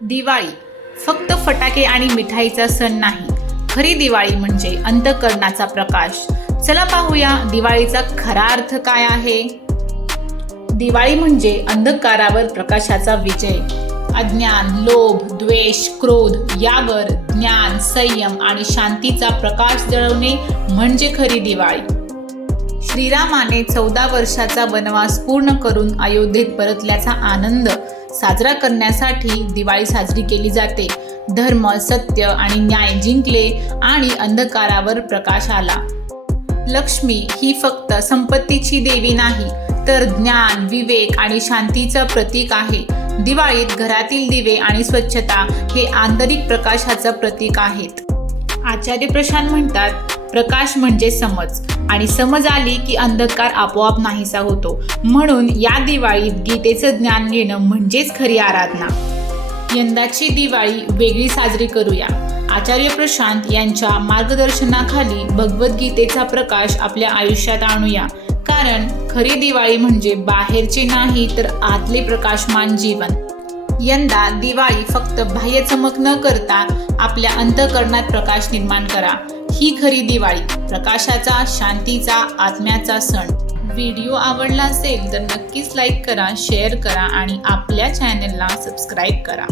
दिवाळी फक्त फटाके आणि मिठाईचा सण नाही. खरी दिवाळी म्हणजे अंतकरणाचा प्रकाश. चला पाहूया दिवाळीचा खरा अर्थ काय आहे? दिवाळी म्हणजे अंधकारावर प्रकाशाचा विजय. अज्ञान लोभ द्वेष क्रोध यावर ज्ञान संयम आणि शांतीचा प्रकाश जळवणे म्हणजे खरी दिवाळी. श्रीरामाने चौदा वर्षाचा वनवास पूर्ण करून अयोध्येत परतल्याचा आनंद साजरा करण्यासाठी दिवाळी साजरी केली जाते. धर्म सत्य आणि न्याय जिंकले आणि अंधकारावर प्रकाश आला. लक्ष्मी ही फक्त संपत्तीची देवी नाही तर ज्ञान विवेक आणि शांतीचं प्रतीक आहे. दिवाळीत घरातील दिवे आणि स्वच्छता हे आंतरिक प्रकाशाचं प्रतीक आहेत. आचार्य प्रशांत म्हणतात प्रकाश म्हणजे समज. आणि समज आली की अंधकार आपोआप नाहीसा होतो. म्हणून या दिवाळीत गीतेचं ज्ञान घेणं म्हणजेच खरी आराधना. यंदाची दिवाळी वेगळी साजरी करूया. आचार्य प्रशांत यांच्या मार्गदर्शनाखाली भगवद्गीतेचा प्रकाश आपल्या आयुष्यात आणूया. कारण खरी दिवाळी म्हणजे बाहेरचे नाही तर आतले प्रकाशमान जीवन. यंदा दिवाळी फक्त बाह्य चमक न करता आपल्या अंतकरणात प्रकाश निर्माण करा. ही खरी दिवाळी प्रकाशाचा शांतीचा आत्म्याचा सण. व्हिडिओ आवडला असेल तर नक्कीच लाईक करा शेअर करा आणि आपल्या चॅनलला सबस्क्राईब करा.